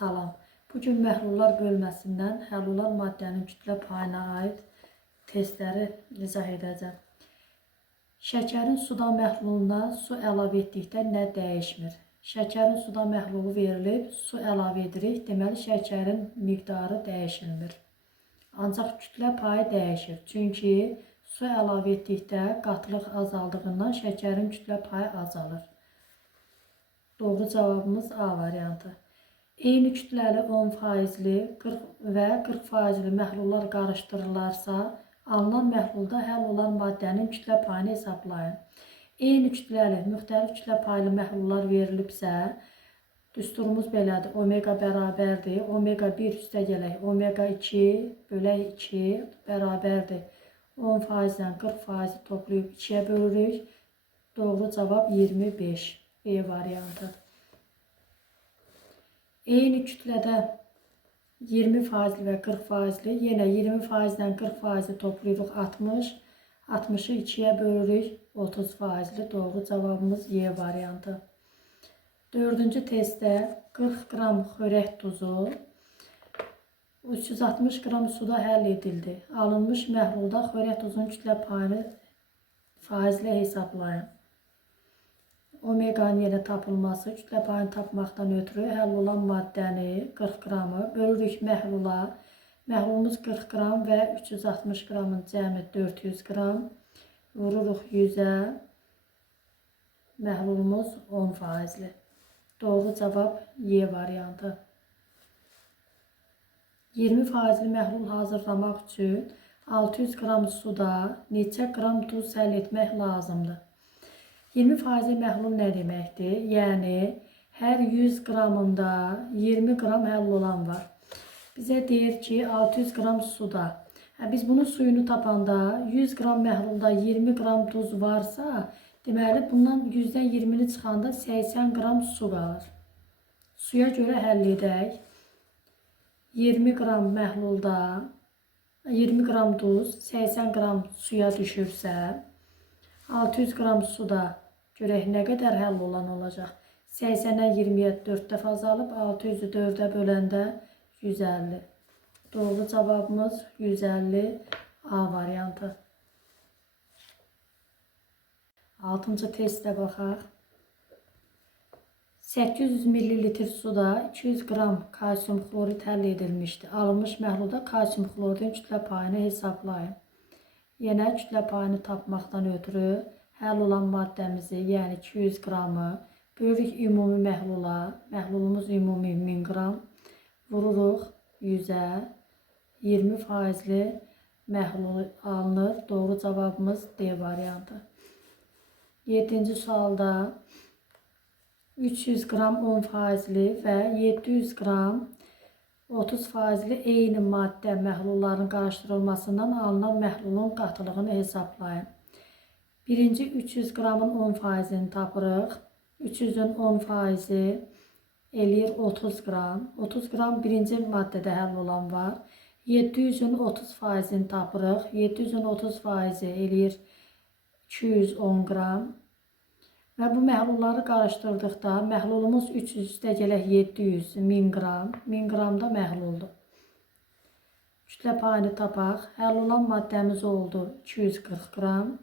Salam. Bugün məhlullar bölməsindən həll olan maddənin kütlə payına aid testləri izah edəcəm. Şəkərin suda məhluluna su əlavə etdikdə nə dəyişmir? Şəkərin suda məhlulu verilib, su əlavə edirik, deməli şəkərin miqdarı dəyişilmir. Ancaq kütlə payı dəyişir, çünki su əlavə etdikdə qatılıq azaldığından şəkərin kütlə payı azalır. Doğru cavabımız A variantı. Eyni kütləli 10%li 40 və 40%li məhlullar qarışdırılarsa, alınan məhlulda həll olan maddənin kütlə payını hesablayın. Eyni kütləli, müxtəlif kütlə paylı məhlullar verilibsə, düsturumuz belədir. Omega bərabərdir. Omega 1 üstəgələk omega 2 bölək 2 bərabərdir. 10%-dən 40% toplayıb 2-yə bölürük. Doğru cavab 25. B variantı. Eyni kütlədə 20%li və 40%li, yenə 20%-dən 40%li toplayırıq 60, 60-ı 2-yə bölürük 30%li. Doğru cavabımız Y variantı. Dördüncü testdə 40 qram xörək duzu 360 qram suda həll edildi. Alınmış məhlulda xörək duzunun kütlə payını faizlə hesablayın. Omeganın yenə tapılması, kütlə payını tapmaqdan ötürü həll olan maddəni 40 qramı bölürük məhlula. Məhlulumuz 40 qram və 360 qramın cəmi 400 qram. Vururuq 100-ə. Məhlulumuz 10%li. Doğru cavab Y variantı. 20%li məhlul hazırlamaq üçün 600 qram suda neçə qram duz həll etmək lazımdır? 20% məhlul nə deməkdir? Yəni, hər 100 qramında 20 qram həll olan var. Bizə deyir ki, 600 qram suda. Biz bunun suyunu tapanda 100 qram məhlulda 20 qram duz varsa, deməli, bundan 100-dən 20-ni çıxanda 80 qram su qalır. Suya görə həll edək. 20 qram məhlulda 20 qram duz 80 qram suya düşürsə, 600 qram suda görək nə qədər həll olan olacaq. 80-dən 20-yə 4 dəfə azalıb, 600-ü 4-ə böləndə 150. Doğru cavabımız 150 A variantı. 6-cı testə baxaq. 800 ml suda 200 qram kalsium xlorid həll edilmişdir. Alınmış məhlulda kalsium xloridin kütlə payını hesablayın. Yenə kütlə payını tapmaqdan ötürü həll olan maddəmizi, yəni 200 qramı bölürük ümumi məhlula. Məhlulumuz ümumi 1000 qram. Vururuq 100-ə. 20%li məhlul alınır. Doğru cavabımız D variantı. 7-ci sualda 300 qram 10%li və 700 qram 30%li eyni maddə məhlulların qarışdırılmasından alınan məhlulun qatılığını hesablayın. Birinci 300 qramın 10%-ni tapırıq. 300-ün 10%-i eləyir 30 qram. 30 qram birinci maddədə həll olan var. 700-ün 30%-ni tapırıq. 700-ün 30%-i eləyir 210 qram. Və bu məhlulları qarışdırdıqda məhlulumuz 300 üstəgələk 700, 1000 qram. 1000 qram da məhluldur. Kütlə payını tapaq. Həll olan maddəmiz oldu 240 qram.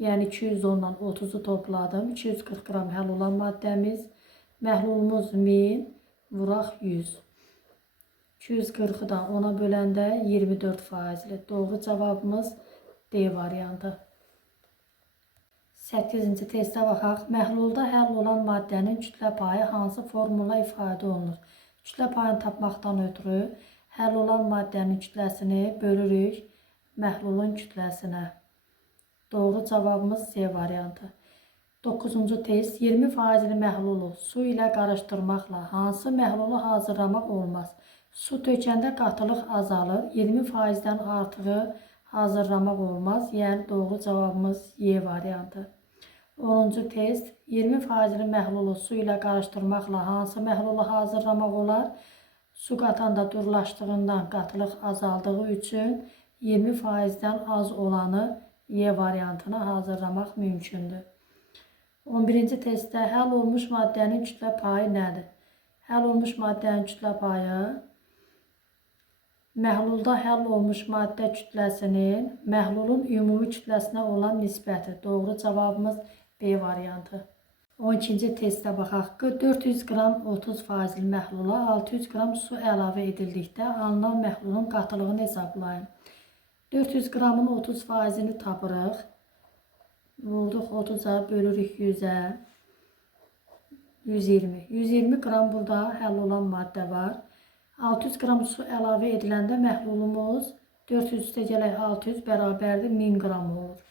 Yəni 210-dan 30-u topladım. 240 qram həll olan maddəmiz. Məhlulumuz 1000, vuraq 100. 240-ı da 10-a böləndə 24%li. Doğru cavabımız D variantı. 8-ci testə baxaq. Məhlulda həll olan maddənin kütlə payı hansı formula ifadə olunur? Kütlə payını tapmaqdan ötürü həll olan maddənin kütləsini bölürük məhlulun kütləsinə. Doğru cavabımız C variantı. 9-cu test. 20%li məhlulu su ilə qarışdırmaqla hansı məhlulu hazırlamaq olmaz? Su tökəndə qatılıq azalır. 20%-dən artığı hazırlamaq olmaz. Yəni doğru cavabımız Y variantı. 10-cu test. 20%li məhlulu su ilə qarışdırmaqla hansı məhlulu hazırlamaq olar? Su qatanda durlaşdığından qatılıq azaldığı üçün 20%-dən az olanı Y variantına hazırlamaq mümkündür. 11-ci testdə həll olmuş maddənin kütlə payı nədir? Həll olmuş maddənin kütlə payı məhlulda həll olmuş maddə kütləsinin məhlulun ümumi kütləsinə olan nisbəti. Doğru cavabımız B variantı. 12-ci testə baxaq. 400 qram 30% məhlula 600 qram su əlavə edildikdə alınan məhlulun qatılığını hesablayın. 400 qramın 30%-ni tapırıq. Vurduq 30-a, bölürük 100-ə. 120. 120 qram burada həll olan maddə var. 600 qram su əlavə ediləndə məhlulumuz 400 + 600 bərabərdir 1000 qram olur.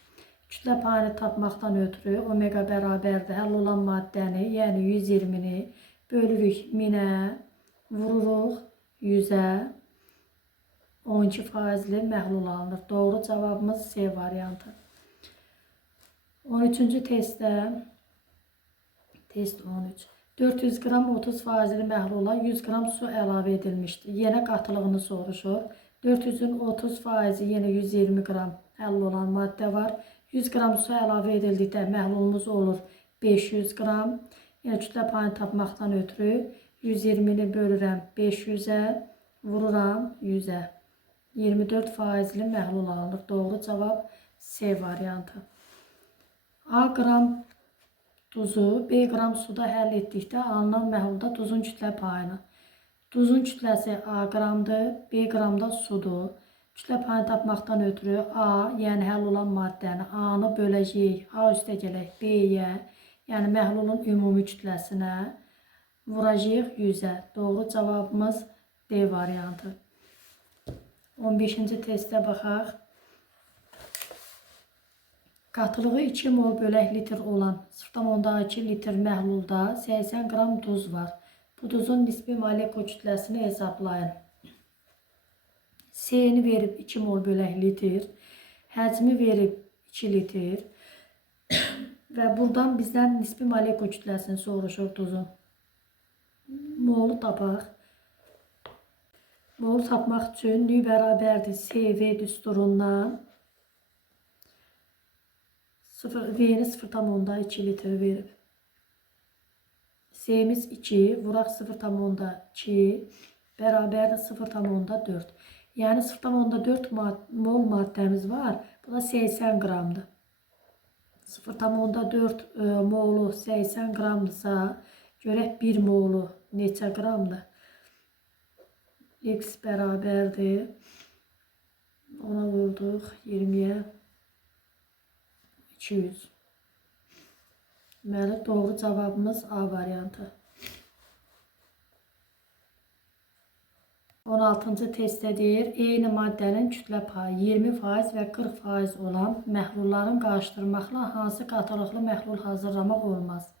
Kütlə payını tapmaqdan ötürü omega bərabərdir həll olan maddəni, yəni 120-ni bölürük 1000-ə, vururuq 100-ə, 12%-li məhlul alınır. Doğru cavabımız C variantı. 13-cü testdə, test 13. 400 qram 30%-li məhlula 100 qram su əlavə edilmişdir. Yenə qatılığını soruşur. 400-ün 30%, yenə 120 qram həll olan maddə var. 100 qram su əlavə edildikdə məhlulumuz olur 500 qram. Yəni kütlə payını tapmaqdan ötürü 120-ni bölürəm 500-ə, vururam 100-ə. 24%-li məhlul alınır. Doğru cavab C variantı. A qram duzu B qram suda həll etdikdə alınan məhlulda duzun kütlə payını. Duzun kütləsi A qramdır, B qramda sudur. Kütlə payını tapmaqdan ötürü A, yəni həll olan maddəni A-nı böləcəyik. A üstə gələk B-yə, yəni məhlulun ümumi kütləsinə vuracağıq 100-ə. Doğru cavabımız D variantı. 15-ci testə baxaq. Qatılığı 2 mol bölək litr olan 0,2 litr məhlulda 80 qram duz var. Bu duzun nisbi molekul kütləsini hesablayın. C-ni verib 2 mol bölək litr, həcmi verib 2 litr və buradan bizdən nisbi molekul kütləsini soruşur duzun. Molu tapaq. Molu tapmaq üçün nü bərabərdir CV düsturundan V-ni 0,2 litr verib. C-miz 2, vuraq 0,2 bərabərdir 0,4. Yəni 0,4 mol maddəmiz var. Bu da 80 qramdır. 0,4 molu 80 qramdırsa, görək 1 molu neçə qramdır? X bərabərdir. Ona vurduq 20-yə 200. Deməli, doğru cavabımız A variantı. 16-cı testdə deyir, eyni maddənin kütlə payı 20% və 40% olan məhlulların qarışdırmaqla hansı qatılıqlı məhlul hazırlamaq olmaz?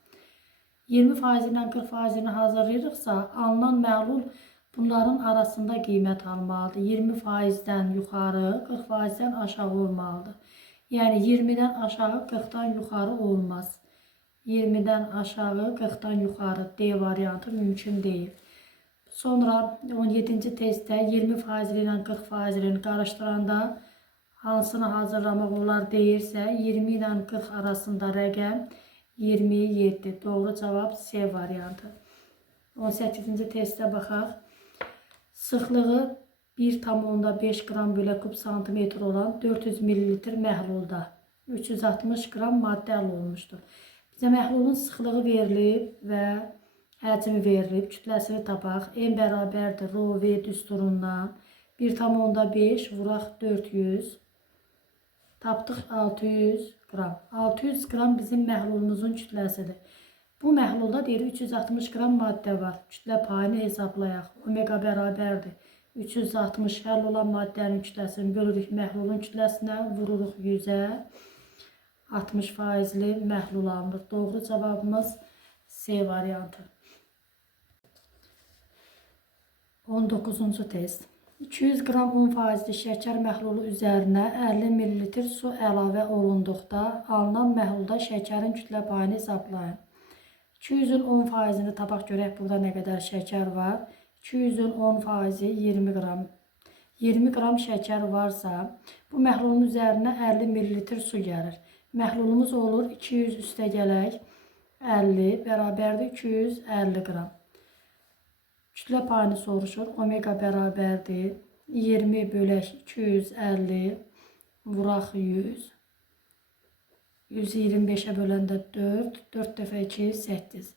20% ilə 40%-ni hazırlayırıqsa, alınan məhlul bunların arasında qiymət almalıdır. 20%-dən yuxarı, 40%-dən aşağı olmalıdır. Yəni 20-dən aşağı, 40-dan yuxarı olmaz. 20-dən aşağı, 40-dan yuxarı D variantı mümkün deyil. Sonra 17-ci testdə 20% ilə 40% qarışdıranda hansını hazırlamaq olar deyirsə, 20 ilə 40 arasında rəqəm 27. Doğru cavab C variantı. 18-ci testə baxaq. Sıxlığı 1,5 qram bölə kub santimetr olan 400 ml məhlulda 360 qram maddə əldə olmuşdur. Bizə məhlulun sıxlığı verilib və həcmi verilib, kütləsini tapaq. N bərabərdir rho V düsturundan 1,5 vuraq 400. Tapdıq 600 qram. 600 qram bizim məhlulumuzun kütləsidir. Bu məhlulda deyir 360 qram maddə var. Kütlə payını hesablayaq. Omega bərabərdir 360 həll olan maddənin kütləsini bölürük məhlulun kütləsinə, vururuq 100-ə. 60%-li məhlul alınır. Doğru cavabımız C variantı. 19-cu test. 200 qram 10%li şəkər məhlulu üzərinə 50 ml su əlavə olunduqda alınan məhlulda şəkərin kütlə payını hesablayın. 200-ün 10%-ni tapaq görək burada nə qədər şəkər var. 200-ün 10%-i 20 qram. 20 qram şəkər varsa, bu məhlulun üzərinə 50 ml su gəlir. Məhlulumuz olur 200 üstə gələk 50 bərabərdir 250 qram. Kütlə payını soruşur. Omega bərabərdir 20 bölək 250 vuraq 100. 125'e böləndə 4, 4 dəfə 2, 8.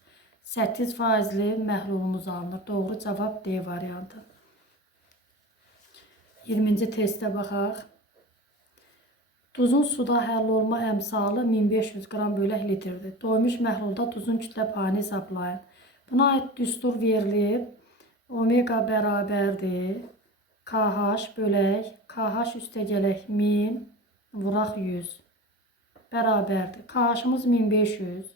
8 faizli məhlulumuz alınır. Doğru cavab D variantı. 20-ci testə baxaq. Duzun suda həll olma əmsalı 1500 qram bölək litrdir. Doymuş məhlulda duzun kütlə payını hesablayın. Buna aid düstur verilib. Omega bərabərdir KH bölək KH üstəgələk 1000 vuraq 100 bərabərdir. KH-ımız 1500.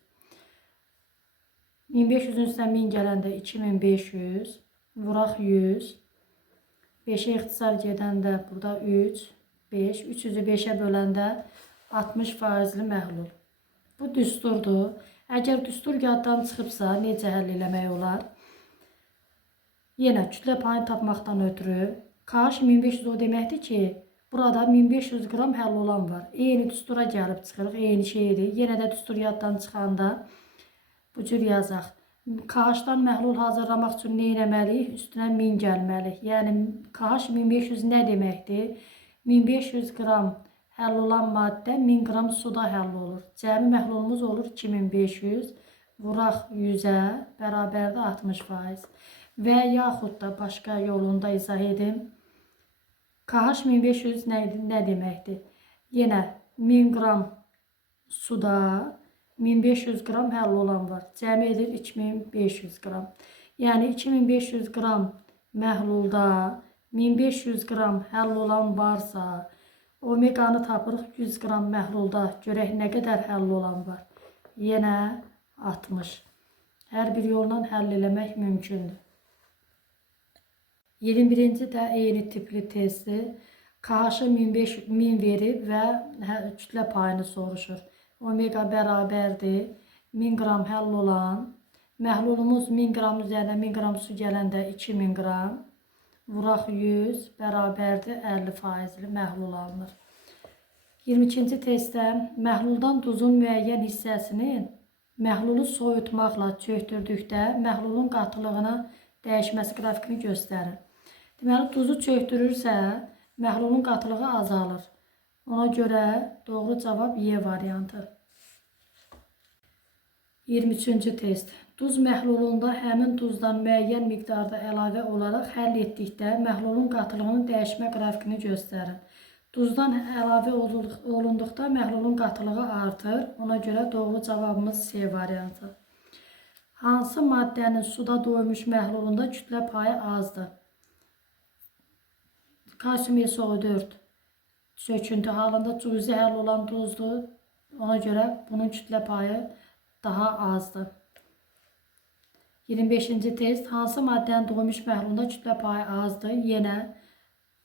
1500-ün üstə 1000 gələndə 2500 vuraq 100. 5'e ixtisar gedəndə burada 3, 5. 300'ü 5'e böləndə 60 faizli məhlul. Bu düsturdur. Əgər düstur yaddan çıxıbsa necə həll eləmək olar? Yenə kütlə payını tapmaqdan ötürü KH 1500 o deməkdir ki, burada 1500 qram həll olan var. Eyni düstura gəlib çıxırıq, eyni şeydir. Yenə də düstur yaddan çıxanda bu cür yazaq. KH-dan məhlul hazırlamaq üçün nə etməliyik? Üstünə 1000 gəlməliyik. Yəni KH 1500 nə deməkdir? 1500 qram həll olan maddə 1000 qram suda həll olur. Cəmi məhlulumuz olur 2500 vuraq 100-ə bərabərdə 60%. Və yaxud da başqa yolunda izah edim. KH 1500 nə deməkdir? Yenə 1000 qram suda 1500 qram həll olan var. Cəmi edir 2500 qram. Yəni 2500 qram məhlulda 1500 qram həll olan varsa, omeganı tapırıq 100 qram məhlulda. Görək nə qədər həll olan var. Yenə 60. Hər bir yolla həll eləmək mümkündür. 21-ci də eyni tipli testi. KH-ı 1000 verib və kütlə payını soruşur. Omega bərabərdir 1000 qram həll olan. Məhlulumuz 1000 qram üzərinə 1000 qram su gələndə 2000 qram. Vuraq 100 bərabərdir 50% məhlul alınır. 22-ci testdə məhluldan duzun müəyyən hissəsinin məhlulu soyutmaqla çöktürdükdə məhlulun qatılığına dəyişməsi qrafikini göstərir. Deməli, duzu çöktürürsə, məhlulun qatılığı azalır. Ona görə doğru cavab Y variantı. 23-cü test. Duz məhlulunda həmin duzdan müəyyən miqdarda əlavə olaraq həll etdikdə məhlulun qatılığının dəyişmə qrafikini göstərir. Duzdan əlavə olunduqda məhlulun qatılığı artır. Ona görə doğru cavabımız C variantı. Hansı maddənin suda doymuş məhlulunda kütlə payı azdır? Kalsium SO4 söküntü halında cüzi həll olan duzdur. Ona görə bunun kütlə payı daha azdır. 25-ci test. Hansı maddənin doymuş məhlulunda kütlə payı azdır? Yenə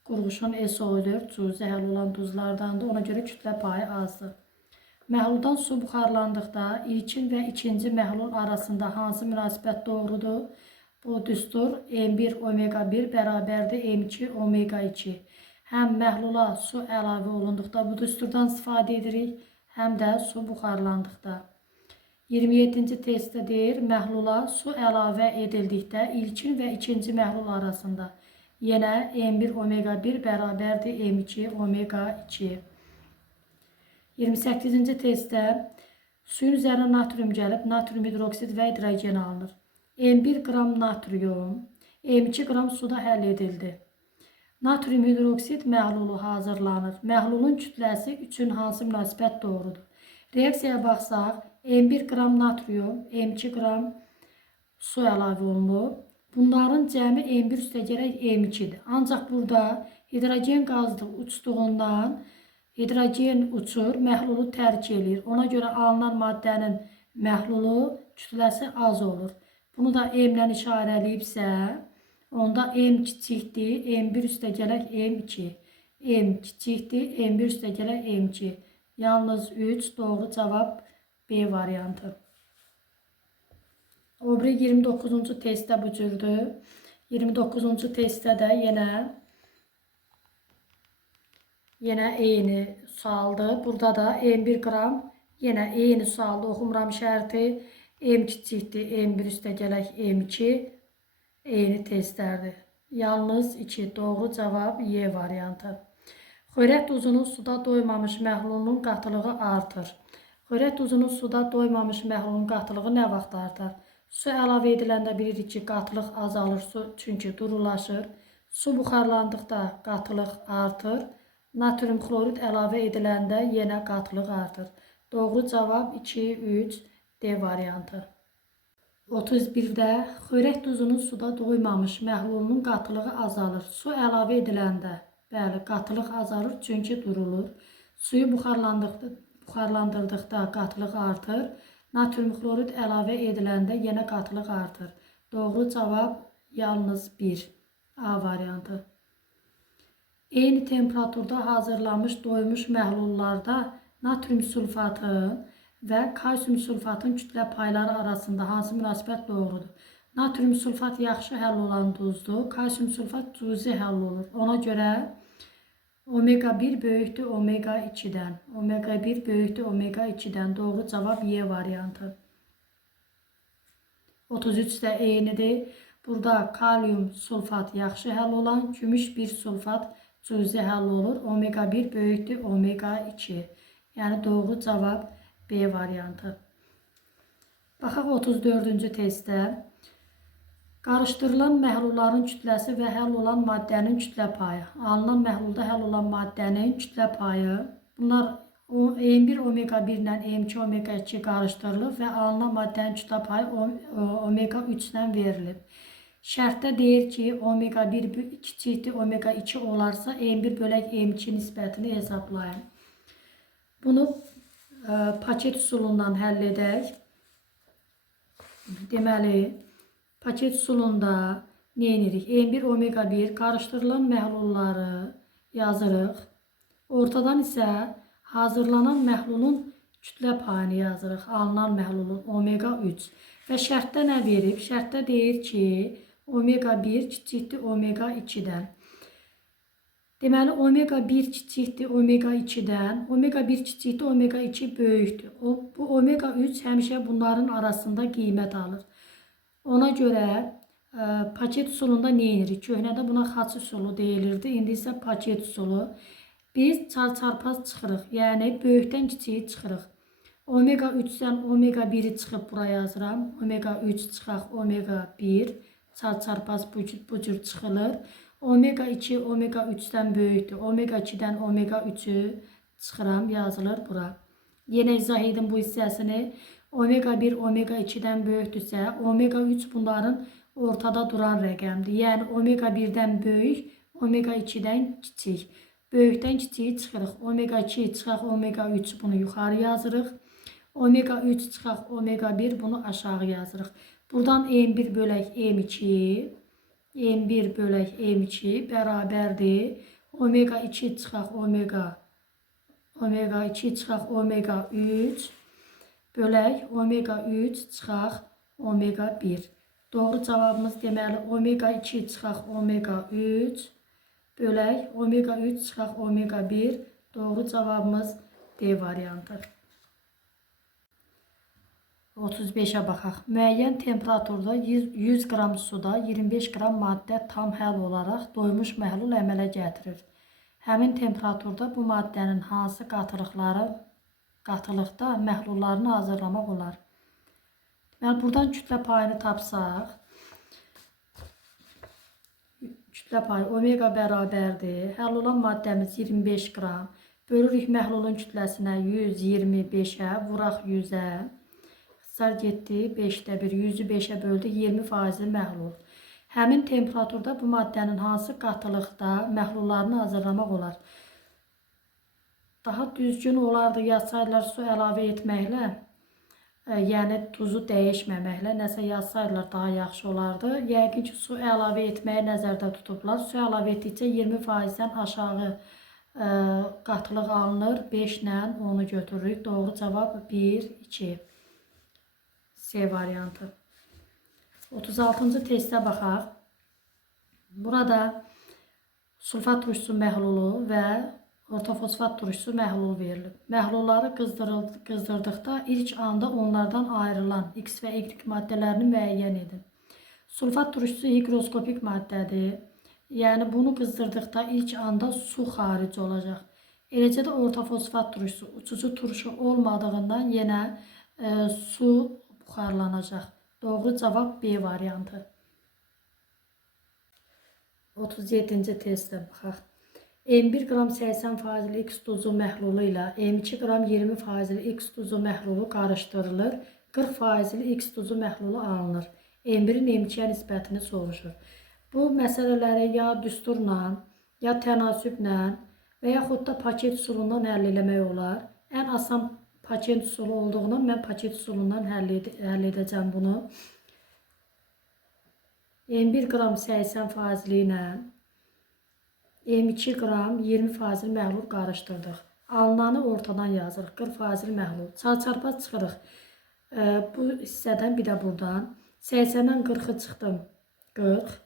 qurğuşun SO4 cüzi həll olan duzlardandır. Ona görə kütlə payı azdır. Məhluldan su buxarlandıqda ilkin və ikinci məhlul arasında hansı münasibət doğrudur? Bu düstur M1 omega 1 bərabərdir M2 omega 2. Həm məhlula su əlavə olunduqda bu düsturdan istifadə edirik, həm də su buxarlandıqda. 27-ci testdə deyir, məhlula su əlavə edildikdə ilkin və ikinci məhlul arasında. Yenə M1 omega 1 bərabərdir M2 omega 2. 28-ci testdə suyun üzərinə natrium gəlib, natrium hidroksid və hidrogen alınır. M1 qram natrium, M2 qram suda həll edildi. Natrium hidroksid məhlulu hazırlanır. Məhlulun kütləsi üçün hansı münasibət doğrudur? Reaksiyaya baxsaq, M1 qram natrium, M2 qram su əlavə olunur. Bunların cəmi M1 üstəgələk M2'dir. Ancaq burada hidrogen qazı uçduğundan hidrogen uçur, məhlulu tərk edir. Ona görə alınan maddənin məhlulu kütləsi az olur. Bunu da M-lə işarələyibsə, onda M kiçikdir, M1 üstəgələk M2. M kiçikdir, M1 üstəgələk M2. Yalnız 3 doğru cavab B variantı. O biri 29-cu testdə bu cürdür. 29-cu testdə də yenə eyni sualdır. Burada da M1 qram yenə eyni sualda oxumuram şərti. M kiçikdir, M1 üstəgələk M2. eyni testlərdir. Yalnız 2 doğru cavab Y variantı. Xörək duzunun suda doymamış məhlulunun qatılığı artır. Xörək duzunun suda doymamış məhlulun qatılığı nə vaxt artar? Su əlavə ediləndə bilirik ki, qatılıq azalır, su çünki durulaşır. Su buxarlandıqda qatılıq artır. Natrium xlorid əlavə ediləndə yenə qatılıq artır. Doğru cavab 2, 3, D variantı. 31-də xörək duzunun suda doymamış məhlulunun qatılığı azalır. Su əlavə ediləndə, bəli, qatılıq azalır çünki durulur. Suyu buxarlandırdıqda qatılıq artır. Natrium xlorid əlavə ediləndə yenə qatılıq artır. Doğru cavab yalnız 1, A variantı. Eyni temperaturda hazırlanmış doymuş məhlullarda natrium sulfatı və kalsium sulfatın kütlə payları arasında hansı münasibət doğrudur? Natrium sulfat yaxşı həll olan duzdur, kalsium sulfat cüzi həll olur. Ona görə omega 1 böyükdür omega 2-dən. Omega 1 böyükdür omega 2-dən. Doğru cavab Y variantı. 33-də eynidir. Burada kalium sulfat yaxşı həll olan, gümüş 1 sulfat cüzi həll olur. Omega 1 böyükdür omega 2. Yəni doğru cavab B variantı. Baxaq 34-cü testdə. Qarışdırılan məhlulların kütləsi və həll olan maddənin kütlə payı. Alınan məhlulda həll olan maddənin kütlə payı. Bunlar M1 omega 1 ilə M2 omega 2 qarışdırılıb və alınan maddənin kütlə payı omega 3 ilə verilib. Şərtdə deyir ki, omega 1 kiçikdir omega 2 olarsa M1 bölək M2 nisbətini hesablayın. Bunu paket üsulundan həll edək. Deməli, paket üsulunda nə edirik? M1 omega 1 qarışdırılan məhlulları yazırıq. Ortadan isə hazırlanan məhlulun kütlə payını yazırıq. Alınan məhlulun omega 3. Və şərtdə nə verib? Şərtdə deyir ki, omega 1 kiçikdir omega 2-dən. Deməli, omega 1 kiçikdir omega 2-dən. Omega 1 kiçikdir omega 2 böyükdür. Bu omega 3 həmişə bunların arasında qiymət alır. Ona görə paket üsulunda nə edirik? Köhnədə buna xaç üsulu deyilirdi. İndi isə paket üsulu. Biz çarpaz çıxırıq. Yəni, böyükdən kiçiyi çıxırıq. Omega 3-dən omega 1-i çıxıb buraya yazıram. Omega 3 çıxaq omega 1. Çarpaz bu cür çıxılır. Omega 2 omega 3-dən böyükdür. Omega 2-dən omega 3-ü çıxıram, yazılır bura. Yenə izah edin bu hissəsini. Omega 1 omega 2-dən böyükdürsə, omega 3 bunların ortada duran rəqəmdir. Yəni, omega 1-dən böyük, omega 2-dən kiçik. Böyükdən kiçiyi çıxırıq. Omega 2 çıxaq omega 3 bunu yuxarı yazırıq. Omega 3 çıxaq omega 1 bunu aşağı yazırıq. Buradan M1 bölək M2, M1 bölək M2 bərabərdir. Omega 2 çıxaq omega 2 çıxaq omega 3 bölək omega 3 çıxaq omega 1. Doğru cavabımız deməli omega 2 çıxaq omega 3 bölək omega 3 çıxaq omega 1. Doğru cavabımız D variantı. 35-ə baxaq. Müəyyən temperaturda 100 qram suda 25 qram maddə tam həll olaraq doymuş məhlul əmələ gətirir. Həmin temperaturda bu maddənin hansı qatılıqda məhlullarını hazırlamaq olar? Deməli, buradan kütlə payını tapsaq, kütlə payı omega bərabərdir. Həll olan maddəmiz 25 qram. Bölürük məhlulun kütləsinə 125-ə, vuraq 100-ə. İxtisar getdi 5-də 1, 100-ü 5-ə böldük, 20% məhlul. Həmin temperaturda bu maddənin hansı qatılıqda məhlullarını hazırlamaq olar? Daha düzgün olardı yazsaydılar su əlavə etməklə, yəni tuzu dəyişməməklə nəsə yazsaydılar daha yaxşı olardı. Yəqin ki, su əlavə etməyi nəzərdə tutublar. Su əlavə etdikcə 20%-dən aşağı qatılıq alınır. 5 ilə onu götürürük. Doğru cavab 1, 2. C variantı. 36-cı testə baxaq. Burada sulfat turşusu məhlulu və ortofosfat turşusu məhlulu verilib. Məhlulları qızdırdıqda ilk anda onlardan ayrılan X və Y maddələrini müəyyən edin. Sulfat turşusu higroskopik maddədir. Yəni bunu qızdırdıqda ilk anda su xaric olacaq. Eləcə də orta fosfat turşusu uçucu turşu olmadığından yenə su buxarlanacaq. Doğru cavab B variantı. 37-ci testə baxaq. M1 qram 80% X duzu məhlulu ilə M2 qram 20% X duzu məhlulu qarışdırılır. 40% X duzu məhlulu alınır. M1-in M2-yə nisbətini soruşur. Bu məsələləri ya düsturla, ya tənasüblə və yaxud da paket üsulundan həll eləmək olar. Ən asan paket üsulu olduğundan mən paket üsulundan həll edəcəm bunu. M1 qram 80% ilə M2 qram 20% məhlul qarışdırdıq. Alınanı ortadan yazırıq. 40% məhlul. Çarpaz çıxırıq. Bu hissədən bir də buradan. 80-dən 40-ı çıxdım. 40.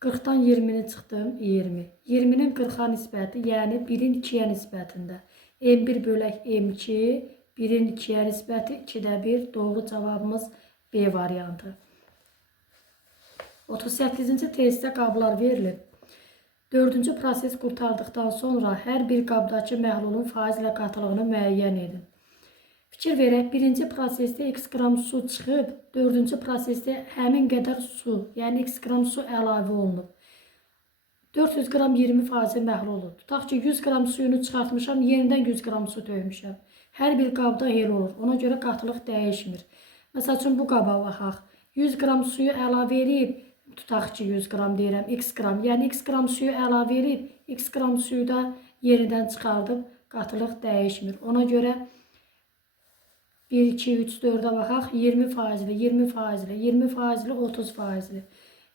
40-dan 20-ni çıxdım. 20. 20-nin 40-a nisbəti, yəni 1-in 2-yə nisbətində. M1 bölək M2, 1-in 2-yə nisbəti 2-də 1. Doğru cavabımız B variantı. 38-ci testdə qablar verilib. 4-cü proses qurtardıqdan sonra hər bir qabdakı məhlulun faiz ilə qatılığını müəyyən edin. Fikir verək, birinci prosesdə x qram su çıxıb, 4-cü prosesdə həmin qədər su, yəni x qram su əlavə olunub. 400 qram 20% məhluldur. Tutaq ki, 100 qram suyunu çıxartmışam, yenidən 100 qram su döymüşəm. Hər bir qabda el olur, ona görə qatılıq dəyişmir. Məsəl üçün, bu qaba baxaq. 100 qram suyu əlavə edib, tutaq ki, 100 qram deyirəm, x qram. Yəni, x qram suyu əlavə edib, x qram suyu da yenidən çıxardıb, qatılıq dəyişmir. Ona görə 1, 2, 3, 4-ə baxaq. 20%, 20%, 20%, 30%.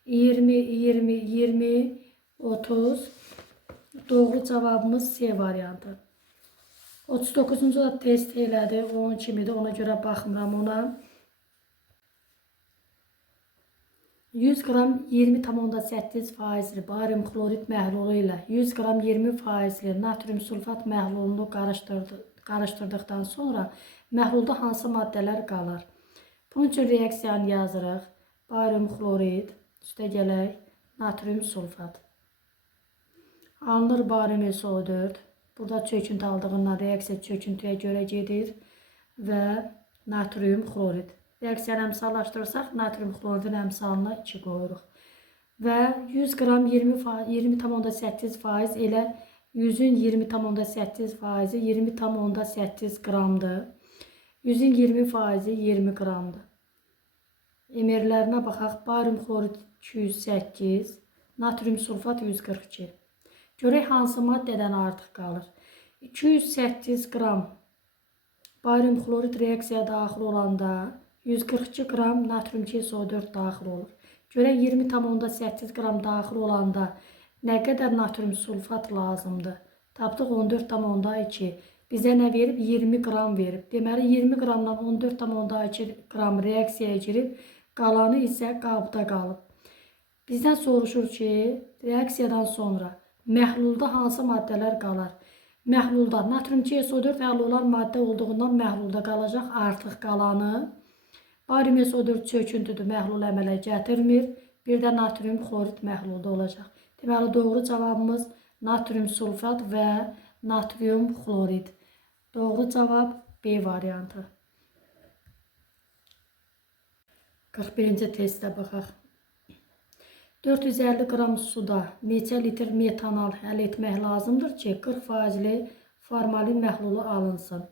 20, 20, 20, 30. Doğru cavabımız C variantı. 39-cu da test elədi. 10 kimidir, ona görə baxmıram ona. 100 qram 20,8% barium xlorid məhlulu ilə 100 qram 20% natrium sulfat məhlulunu qarışdırdıqdan sonra məhlulda hansı maddələr qalır? Bunun üçün reaksiyanı yazırıq. Barium xlorid, üstə gələk, natrium sulfat. Alınır barium SO4. Burada çöküntü aldığından reaksiya çöküntüyə görə gedir və natrium xlorid. Reaksiyanı əmsallaşdırırsaq, natrium xloridin əmsalına 2 qoyuruq. Və 100 qram 20,8% elə 100-ün 20,8% 20,8 qramdır. 100-ün 20% 20 qramdır. Emerlərinə baxaq. Barium xlorid 208, natrium sulfat 142. Görək hansı maddədən artıq qalır. 208 qram barium xlorid reaksiyaya daxil olanda 142 qram natrium SO4 daxil olur. Görək 20,8 qram daxil olanda nə qədər natrium sulfat lazımdır? Tapdıq 14,2. Bizə nə verib? 20 qram verib. Deməli 20 qramdan 14,2 qram reaksiyaya girib, qalanı isə qabda qalıb. Bizdən soruşur ki, reaksiyadan sonra məhlulda hansı maddələr qalar? Məhlulda natrium SO4 həll olan maddə olduğundan məhlulda qalacaq artıq qalanı. Barium SO4 çöküntüdür, məhlul əmələ gətirmir. Bir də natrium xlorid məhlulda olacaq. Deməli, doğru cavabımız natrium sulfat və natrium xlorid. Doğru cavab B variantı. 41-ci testə baxaq. 450 qram suda neçə litr metanal həll etmək lazımdır ki, 40% formalin məhlulu alınsın.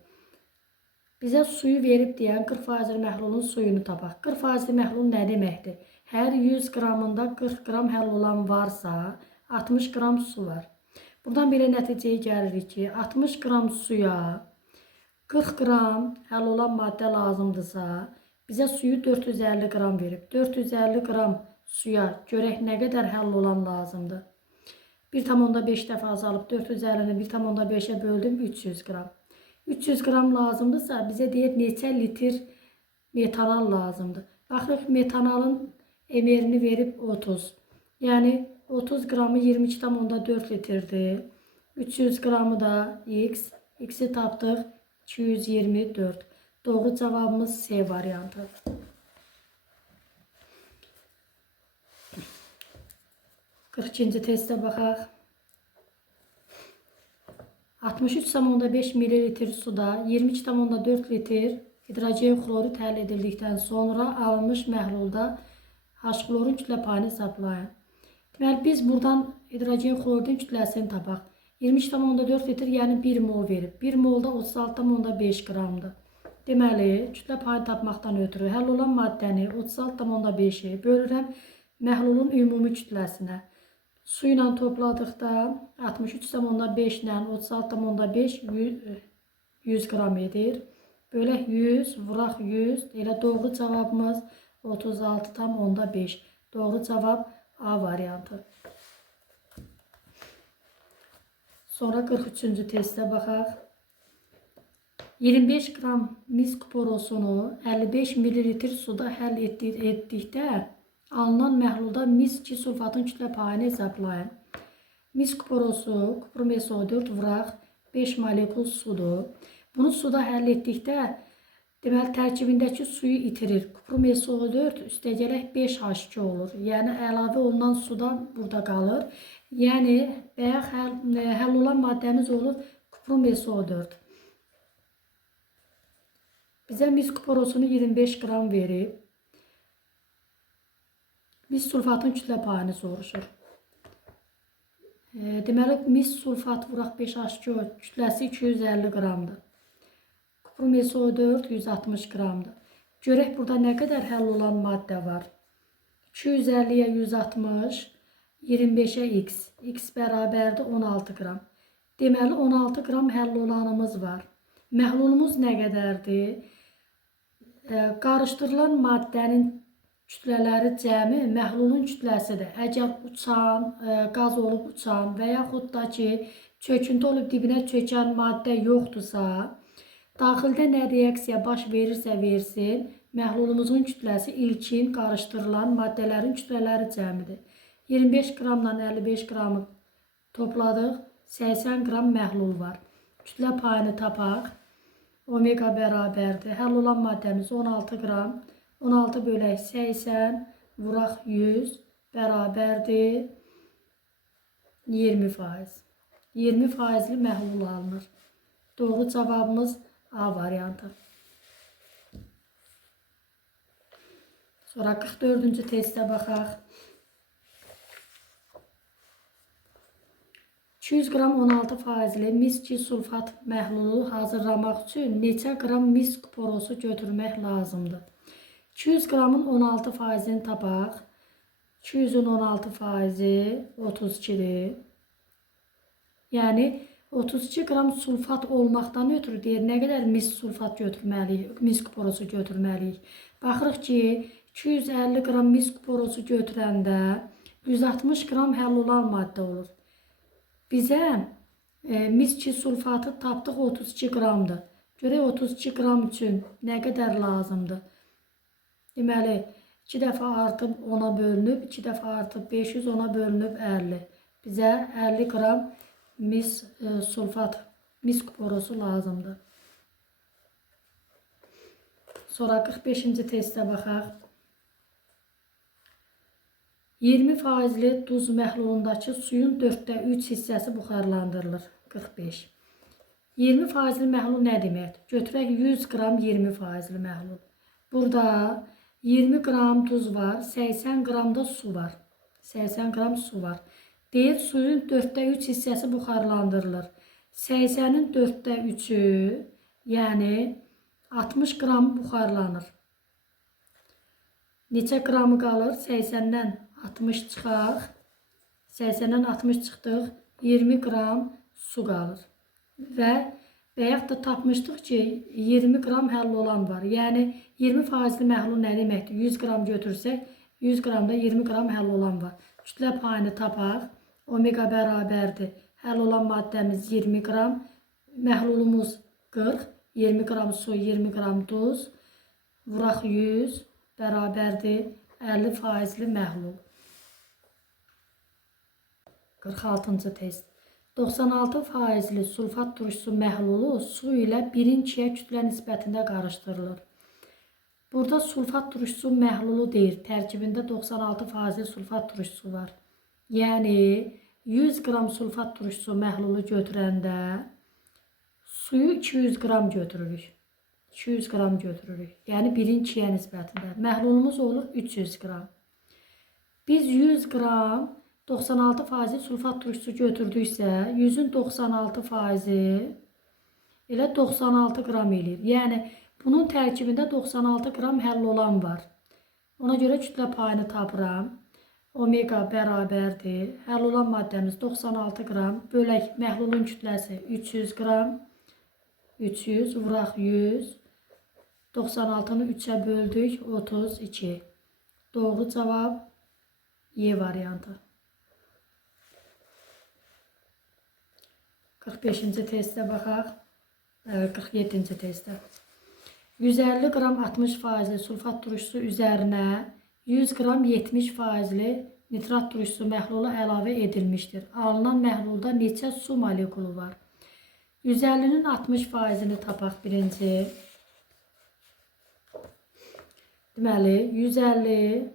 Bizə suyu verib deyən 40% məhlulun suyunu tapaq. 40% məhlul nə deməkdir? Hər 100 qramında 40 qram həll olan varsa, 60 qram su var. Buradan belə nəticəyə gəlirik ki, 60 qram suya 40 qram həll olan maddə lazımdırsa, bizə suyu 450 qram verib. 450 qram suya görək nə qədər həll olan lazımdır. 1,5 dəfə azalıb 450-ni 1,5-ə böldüm, 300 qram. 300 qram lazımdırsa, bizə deyir neçə litr metanal lazımdır. Baxırıq, metanalın emerini verib 30. Yəni 30 qramı 22,4 litrdir. 300 qramı da x. X-i tapdıq 224. Doğru cavabımız C variantı. 42-ci testə baxaq. 63,5 ml suda 22,4 litr hidrogen xlorid həll edildikdən sonra alınmış məhlulda H-xlorun kütlə payını hesablayın. Deməli, biz buradan hidrogen xloridin kütləsini tapaq. 22,4 litr, yəni 1 mol verib. 1 molda 36,5 qramdır. Deməli, kütlə payını tapmaqdan ötürü həll olan maddəni 36,5-i bölürəm məhlulun ümumi kütləsinə. Su ilə topladıqda 63,5 ilə 36,5 100 qram edir. Bölək 100, vuraq 100. Elə doğru cavabımız 36,5. Doğru cavab A variantı. Sonra 43-cü testə baxaq. 25 qram mis kuporosunu 55 ml suda həll etdikdə alınan məhlulda mis 2 sulfatın kütlə payını hesablayın. Mis kuporosu, kupru MeSO4 vuraq 5 molekul sudur. Bunu suda həll etdikdə deməli tərkibindəki suyu itirir. Kupru MeSO4 üstəgələk 5H2 olur. Yəni əlavə olunan suda burada qalır. Yəni bayaq həll olan maddəmiz olur kupru MeSO4. Bizə mis kuporosunu 25 qram verib. Mis sulfatın kütlə payını soruşur. Deməli, mis sulfat vuraq 5H2 kütləsi 250 qramdır. Kupru MeSO4 160 qramdır. Görək burada nə qədər həll olan maddə var. 250-yə 160, 25-ə x. X bərabərdir 16 qram. Deməli, 16 qram həll olanımız var. Məhlulumuz nə qədərdir? Qarışdırılan maddənin kütlələri cəmi məhlulun kütləsidir. Əgər uçan, qaz olub uçan və yaxud da ki, çöküntü olub dibinə çökən maddə yoxdursa, daxildə nə reaksiya baş verirsə versin, məhlulumuzun kütləsi ilkin qarışdırılan maddələrin kütlələri cəmidir. 25 qramla 55 qramı topladıq, 80 qram məhlul var. Kütlə payını tapaq. Omega bərabərdir. Həll olan maddəmiz 16 qram. 16 bölək 80 vuraq 100 bərabərdir 20%. 20%li məhlul alınır. Doğru cavabımız A variantı. Sonra 44-cü testə baxaq. 200 qram 16%li mis-2 sulfat məhlulu hazırlamaq üçün neçə qram mis kuporosu götürmək lazımdır? 200 qramın 16%-ni tapaq. 200-ün 16%-i 32-dir. Yəni 32 qram sulfat olmaqdan ötürü deyir, nə qədər mis sulfat götürməliyik, mis kuporosu götürməliyik. Baxırıq ki, 250 qram mis kuporosu götürəndə 160 qram həll olan maddə olur. Bizə mis-2 sulfatı tapdıq 32 qramdır. Görək 32 qram üçün nə qədər lazımdır? Deməli, 2 dəfə artıb 10-a bölünüb, 2 dəfə artıb 500, 10-a bölünüb 50. Bizə 50 qram mis sulfat, mis kuporosu lazımdır. Sonra 45-ci testə baxaq. 20%li duz məhlulundakı suyun 4də 3 hissəsi buxarlandırılır. 45. 20%li məhlul nə deməkdir? Götürək 100 qram 20%li məhlul. Burada 20 qram tuz var, 80 qram da su var. 80 qram su var. Deyir, suyun 4də 3 hissəsi buxarlandırılır. 80-in 4də 3-ü, yəni 60 qram buxarlanır. Neçə qramı qalır? 80-dən 60 çıxaq. 80-dən 60 çıxdıq. 20 qram su qalır. Və bayaq da tapmışdıq ki, 20 qram həll olan var. Yəni 20%li məhlul nə deməkdir? 100 qram götürsək, 100 qramda 20 qram həll olan var. Kütlə payını tapaq. Omega bərabərdir. Həll olan maddəmiz 20 qram. Məhlulumuz 40. 20 qram su, 20 qram duz. Vuraq 100 bərabərdir 50%li məhlul. 46-cı test. 96%li sulfat turşusu məhlulu su ilə 1:2 kütlə nisbətində qarışdırılır. Burada sulfat turşusu məhlulu deyir. Tərkibində 96%li sulfat turşusu var. Yəni 100 qram sulfat turşusu məhlulu götürəndə suyu 200 qram götürürük. 200 qram götürürük. Yəni 1-in 2-yə nisbətində. Məhlulumuz olur 300 qram. Biz 100 qram 96% sulfat turşusu götürdüksə, 100-ün 96% elə 96 qram eləyir. Yəni bunun tərkibində 96 qram həll olan var. Ona görə kütlə payını tapıram. Omega bərabərdir. Həll olan maddəmiz 96 qram. Bölək məhlulun kütləsi 300 qram. 300 vuraq 100. 96-nı 3-ə böldük 32. Doğru cavab Y variantı. 45-ci testə baxaq. 47-ci testə. 150 qram 60% sulfat turşusu üzərinə 100 qram 70% nitrat turşusu məhlulu əlavə edilmişdir. Alınan məhlulda neçə su molekulu var? 150-nin 60%-ni tapaq birinci. Deməli, 150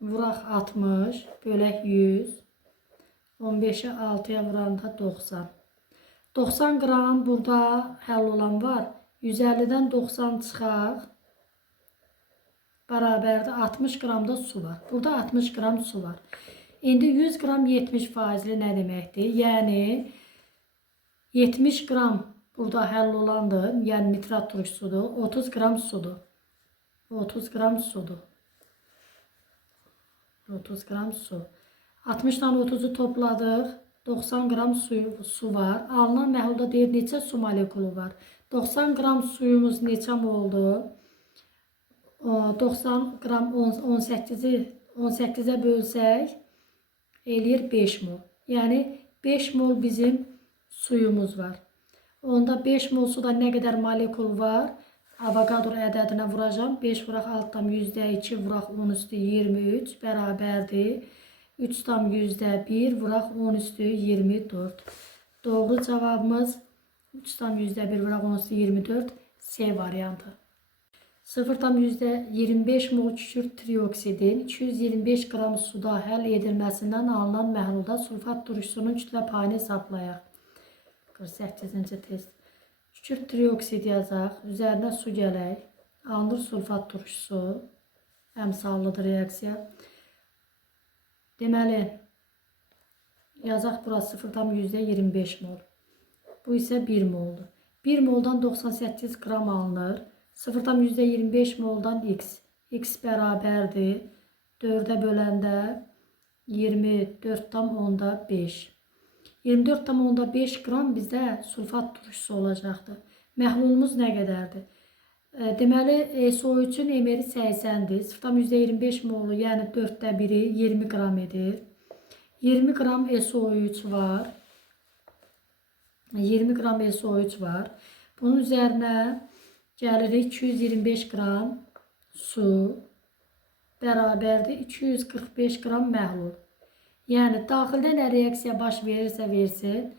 vuraq 60 bölək 100. 15-ə 6-ya vuranda 90. 90 qram burada həll olan var. 150-dən 90 çıxaq. Bərabərdə 60 qramda su var. Burada 60 qram su var. İndi 100 qram 70%li nə deməkdir? Yəni 70 qram burada həll olandır. Yəni nitrat turşusudur. 30 qram sudur. 30 qram sudur. 30 qram su. 60-dan 30-u topladıq. 90 qram su var. Alınan məhlulda deyir neçə su molekulu var. 90 qram suyumuz neçə moldur? 90 qram 18-ə bölsək eləyir 5 mol. Yəni 5 mol bizim suyumuz var. Onda 5 mol suda nə qədər molekul var? Avogadro ədədinə vuracam. 5 vuraq altdan %2 vuraq 10 üstü 23 bərabərdir. 3 tam %1 vuraq 10 üstü 24. Doğru cavabımız 3 tam %1 vuraq 10 üstü 24 C variantı. 0 tam %25 mol kükürt trioksidin 225 qram suda həll edilməsindən alınan məhlulda sulfat turşusunun kütlə payını hesablayaq. 48-ci test. Kükürt trioksid yazaq. Üzərinə su gələk. Alınır sulfat turşusu. Əmsallıdır reaksiya. Deməli, yazaq burası 0,25 mol. Bu isə 1 moldur. 1 moldan 98 qram alınır. 0,25 moldan x. X bərabərdir. 4-ə böləndə 24,5. 24,5 qram bizdə sulfat turşusu olacaqdır. Məhlulumuz nə qədərdir? Deməli, SO3-ün emeri 80-dir. 0,25 molu, yəni 4də 1-i 20 qram edir. 20 qram SO3 var. 20 qram SO3 var. Bunun üzərinə gəlirik 225 qram su bərabərdir 245 qram məhlul. Yəni, daxildə nə reaksiya baş verirsə versin,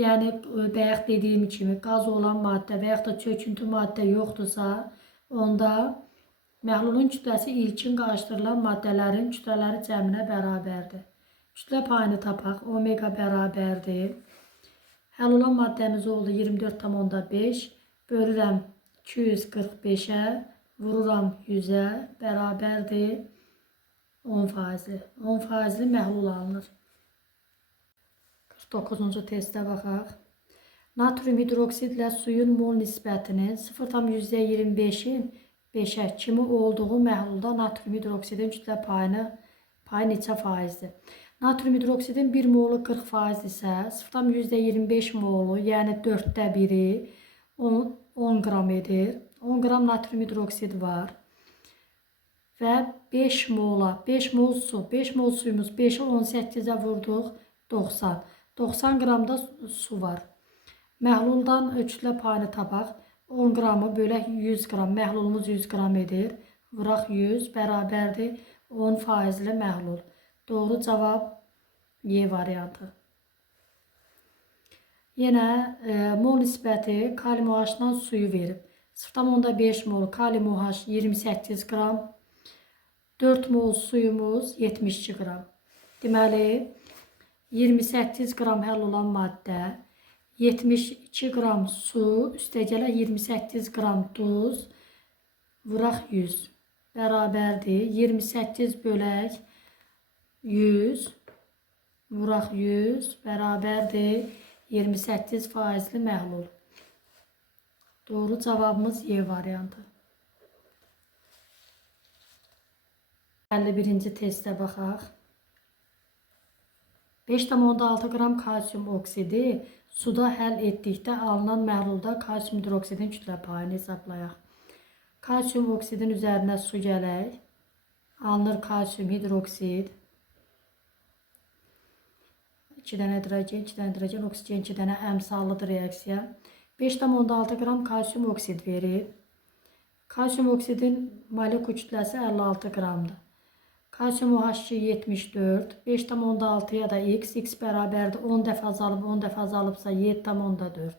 yəni, bayaq dediyim kimi qaz olan maddə və yaxud da çöküntü maddə yoxdursa, onda məhlulun kütləsi ilkin qarışdırılan maddələrin kütlələri cəminə bərabərdir. Kütlə payını tapaq, omega bərabərdir. Həll olan maddəmiz oldu 24,5, bölürəm 245-ə, vururam 100-ə, bərabərdir 10%. 10%li məhlul alınır. 49-cu testə baxaq. Natrium hidroksidlə suyun mol nisbətinin 0,25-in 5-ə kimi olduğu məhlulda natrium hidroksidin kütlə payı neçə faizdir? Natrium hidroksidin 1 molu 40% isə 0,25 molu, yəni 4də 1-i 10 qram edir. 10 qram natrium hidroksid var. Və 5 mola, 5 mol su, 5 mol suyumuz 5-i 18-ə vurduq, 90. 90 qramda su var. Məhluldan kütlə payını tapaq. 10 qramı bölək 100 qram, məhlulumuz 100 qram edir. Vuraq 100, bərabərdir 10%li məhlul. Doğru cavab Y variantı. Yenə mol nisbəti kalium OH-dan suyu verib. 0,5 mol kalium OH 28 qram. 4 mol suyumuz 72 qram. Deməli, 28 qram həll olan maddə, 72 qram su, üstəgələ 28 qram duz, vuraq 100 bərabərdir. 28 bölək 100, vuraq 100 bərabərdir. 28 faizli məhlul. Doğru cavabımız Y variantı. 51-ci testə baxaq. 5,6 qram kalsium oksidi suda həll etdikdə alınan məhlulda kalsium hidroksidin kütlə payını hesablayaq. Kalsium oksidin üzərinə su gələk. Alınır kalsium hidroksid. 2 dənə hidrogen, oksigen 2 dənə əmsallıdır reaksiya. 5,6 qram kalsium oksid verir. Kalsium oksidin molekul kütləsi 56 qramdır. Kalsium OH2 74, 5,6-ya da x bərabərdir 10 dəfə azalıb, 10 dəfə azalıbsa 7,4.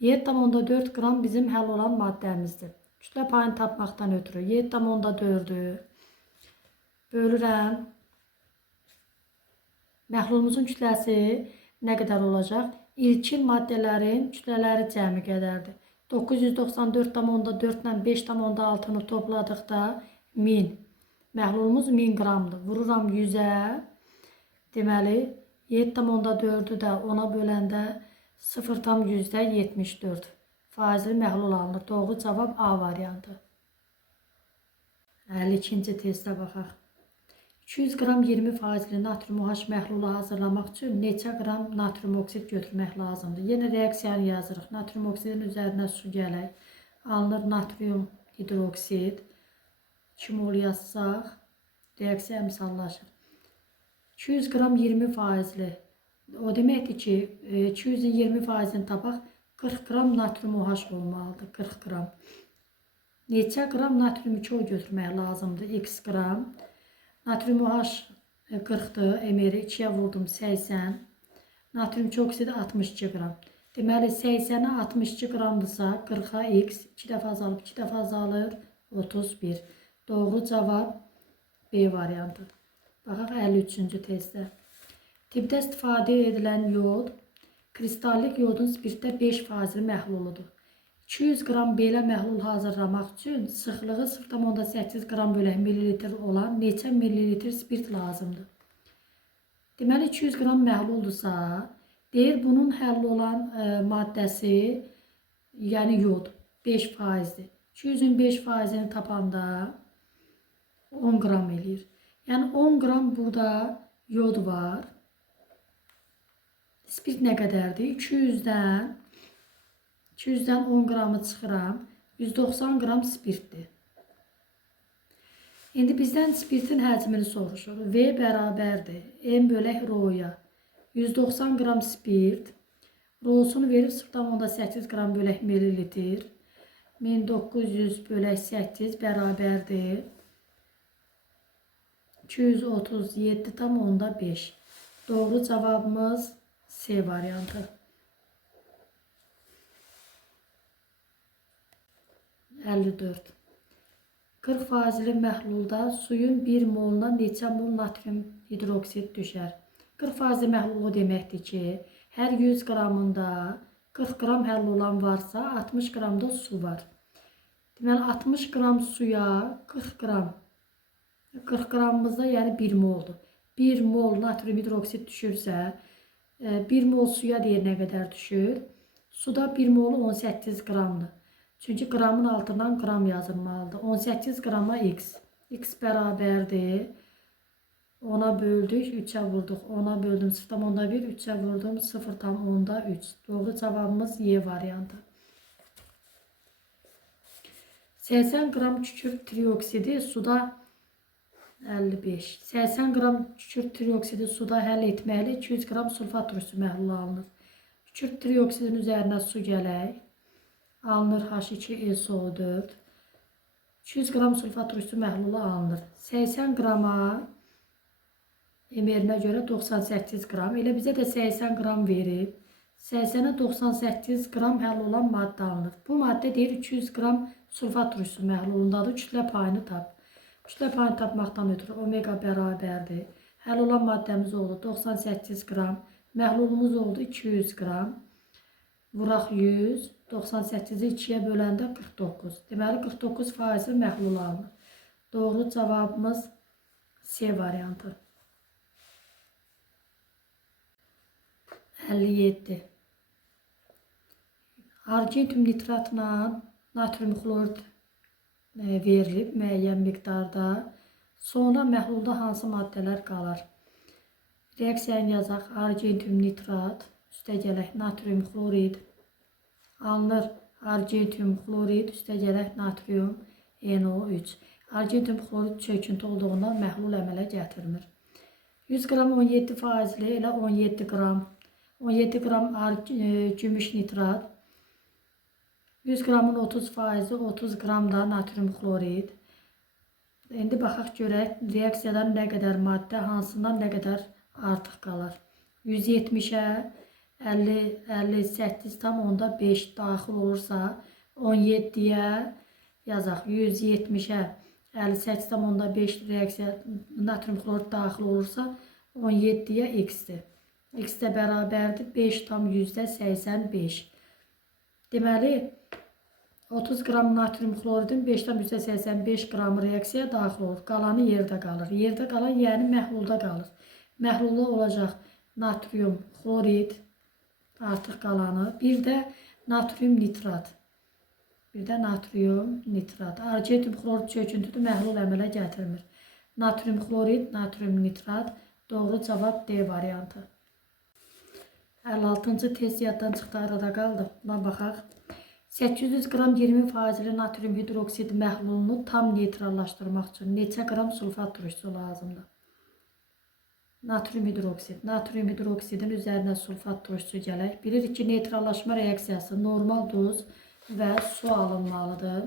7,4 qram bizim həll olan maddəmizdir. Kütlə payını tapmaqdan ötürü 7,4'ü bölürəm. Məhlulumuzun kütləsi nə qədər olacaq? İlkin maddələrin kütlələri cəmi qədərdir. 994,4 ilə 5,6-nı topladıqda 1000. Məhlulumuz 1000 qramdır. Vururam 100'ə. Deməli, 7,4'ü də 10'a böləndə 0,74 faizli məhlul alınır. Doğru cavab A variantı. 52-ci testə baxaq. 200 qram 20 faizli natrium OH məhlulu hazırlamaq üçün neçə qram natrium oksid götürmək lazımdır? Yenə reaksiyanı yazırıq. Natrium oksidin üzərinə su gələk. Alınır natrium hidroksid. 2 mol yazsaq, reaksiya əmsallaşır. 200 qram 20 faizli. O deməkdir ki, 200'ün 20 faizini tapaq, 40 qram natrium OH olmalıdır. 40 qram. Neçə qram natrium 2O götürmək lazımdır? X qram. Natrium OH 40'dır. Emeri 2'yə vurdum 80. Natrium 2 oksidi 62 qram. Deməli, 80'ə 62 qramdırsa, 40'a x 2 dəfə azalıb, 2 dəfə azalır, 31. Doğru cavab B variantı. Baxaq 53-cü testə. Tibbdə istifadə edilən yod, kristallik yodun spirtdə 5 faizli məhluludur. 200 qram belə məhlul hazırlamaq üçün sıxlığı 0,8 qram bölək millilitr olan neçə millilitr spirt lazımdır? Deməli, 200 qram məhluldursa, deyir bunun həll olan maddəsi, yəni yod, 5 faizdir. 200'ün 5 faizini tapanda 10 qram eləyir. Yəni 10 qram burada yod var. Spirt nə qədərdir? 200'dən 10 qramı çıxıram. 190 qram spirtdir. İndi bizdən spirtin həcmini soruşur. V bərabərdir. M bölək rho'ya. 190 qram spirt. Rho'sunu verib 0,8 qram bölək millilitr. 1900 bölək 8 bərabərdir. 237,5. Doğru cavabımız C variantı. 54. 40 faizli məhlulda suyun 1 moluna neçə mol natrium hidroksid düşər? 40 faizli məhlul o deməkdir ki, hər 100 qramında 40 qram həll olan varsa 60 qramda su var. Deməli 60 qram suya 40 qram. 40 qramımızda yəni 1 moldur. 1 mol natrium hidroksid düşürsə, 1 mol suya deyir nə qədər düşür? Suda 1 molu 18 qramdır. Çünki qramın altından qram yazılmalıdır. 18 qrama x. X bərabərdir. 10'a böldük, 3'ə vurduq. 10'a böldüm 0,1, 3'ə vurdum 0,3. Doğru cavabımız Y variantı. 80 qram kükürt trioksidi suda 55. 80 qram kükürt trioksidi suda həll etməli 200 qram sulfat turşusu məhlulu alınır. Kükürt trioksidin üzərinə su gələk. Alınır H2SO4. 200 qram sulfat turşusu məhlulu alınır. 80 qrama emerinə görə 98 qram. Elə bizə də 80 qram verib. 80'ə 98 qram həll olan maddə alınır. Bu maddə deyir 200 qram sulfat turşusu məhlulundadır. Kütlə payını tap. Kütlə payını tapmaqdan ötürü omega bərabərdir. Həll olan maddəmiz oldu 98 qram. Məhlulumuz oldu 200 qram. Vuraq 100. 98-i 2-yə böləndə 49. Deməli 49% məhlul alınır. Doğru cavabımız C variantı. 57. Argentium nitratla natrium xlorid verilib müəyyən miqdarda. Sonra məhlulda hansı maddələr qalır? Reaksiyanı yazaq. Argentium nitrat üstə gələk natrium xlorid alınır. Argentium xlorid üstə gələk natrium NO3. Argentium xlorid çöküntü olduğundan məhlul əmələ gətirmir. 100 qram 17 faizli elə 17 qram. 17 qram gümüş nitrat. 100 qramın 30 faizi 30 qram da natrium xlorid. İndi baxaq görək reaksiyadan nə qədər maddə hansından nə qədər artıq qalır. 170-ə 58,5 daxil olursa 17-yə yazaq. 170-ə 58,5 reaksiya natrium xlorid daxil olursa 17-yə x-dir. X də bərabərdir 5,85. Deməli 30 qram natrium xloridin 5,85 qram reaksiyaya daxil olur. Qalanı yerdə qalır. Yerdə qalan yəni məhlulda qalır. Məhlulda olacaq natrium xlorid artıq qalanı. Bir də natrium nitrat. Argentium xlorid çöküntüdür, məhlul əmələ gətirmir. Natrium xlorid, natrium nitrat. Doğru cavab D variantı. 56-cı test yaddan çıxdı, arada qaldı. Buna baxaq. 800 qram 20 faizli natrium hidroksid məhlulunu tam neytrallaşdırmaq üçün neçə qram sulfat turşusu lazımdır? Natrium hidroksid. Natrium hidroksidin üzərinə sulfat turşusu gələk. Bilirik ki, neytrallaşma reaksiyası normal duz və su alınmalıdır.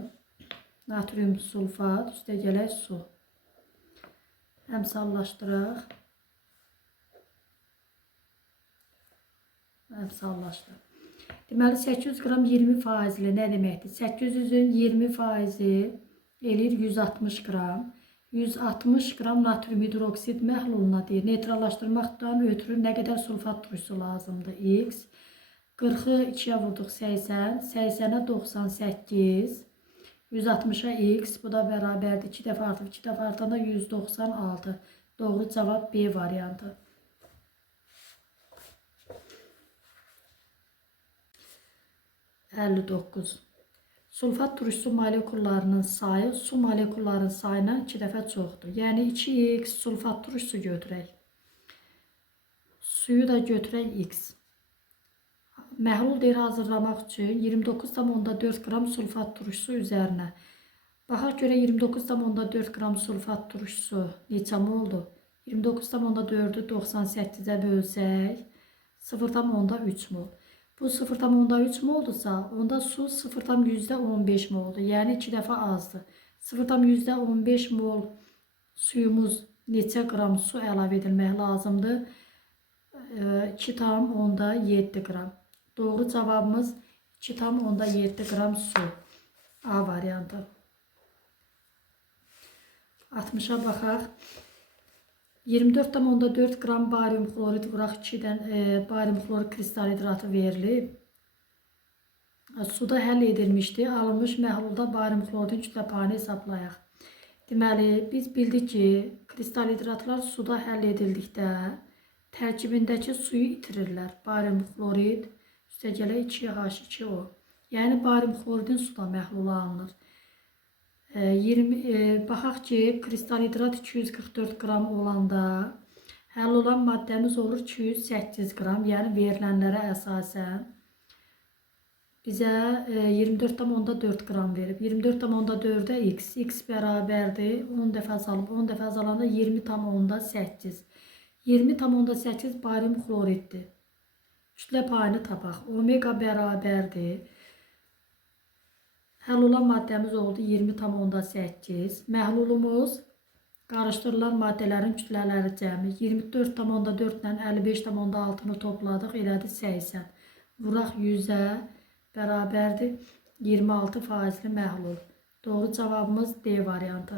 Natrium sulfat üstə gələk su. Əmsallaşdıraq. Əmsallaşdıraq. Deməli 800 qram 20 faizli nə deməkdir? 800-ün 20 faizi eləyir 160 qram. 160 qram natrium hidroksid məhluluna deyir. Neytrallaşdırmaqdan ötürü nə qədər sulfat turşusu lazımdır? X. 40-ı 2-yə vurduq 80. 80-ə 98. 160-a x. Bu da bərabərdir. 2 dəfə artıb 2 dəfə artanda 196. Doğru cavab B variantı. 59. Sulfat turşusu molekullarının sayı su molekullarının sayından 2 dəfə çoxdur. Yəni 2x sulfat turşusu götürək. Suyu da götürək x. Məhlul deyir hazırlamaq üçün 29,4 qram sulfat turşusu üzərinə. Baxaq görə 29,4 qram sulfat turşusu neçə moldur? 29,4-ü 98-ə bölsək 0,3 mol. Bu 0,3 moldursa, onda su 0,15 moldur. Yəni 2 dəfə azdır. 0,15 mol suyumuz neçə qram su əlavə edilmək lazımdır? 2,7 qram. Doğru cavabımız 2,7 qram su. A variantı. 60-a baxaq. 24,4 qram barium xlorid vuraq 2-dən barium xlorid kristal hidratı verilib. Suda həll edilmişdi. Alınmış məhlulda barium xloridin kütlə payını hesablayaq. Deməli, biz bildik ki, kristal hidratlar suda həll edildikdə tərkibindəki suyu itirirlər. Barium xlorid üstə gələk 2H2O. Yəni, barium xloridin suda məhlulu alınır. Baxaq ki, kristal hidrat 244 qram olanda həll olan maddəmiz olur 208 qram. Yəni, verilənlərə əsasən bizə 24,4 qram verib. 24,4-ə x. X bərabərdir. 10 dəfə azalıb. 10 dəfə azalanda 20,8. 20,8 barium xloriddir. Kütlə payını tapaq. Omega bərabərdir. Həll olan maddəmiz oldu 20,8. Məhlulumuz qarışdırılan maddələrin kütlələri cəmi 24,4 ilə 55,6-nı topladıq, elədi 80. Vuraq 100-ə bərabərdir 26 faizli məhlul. Doğru cavabımız D variantı.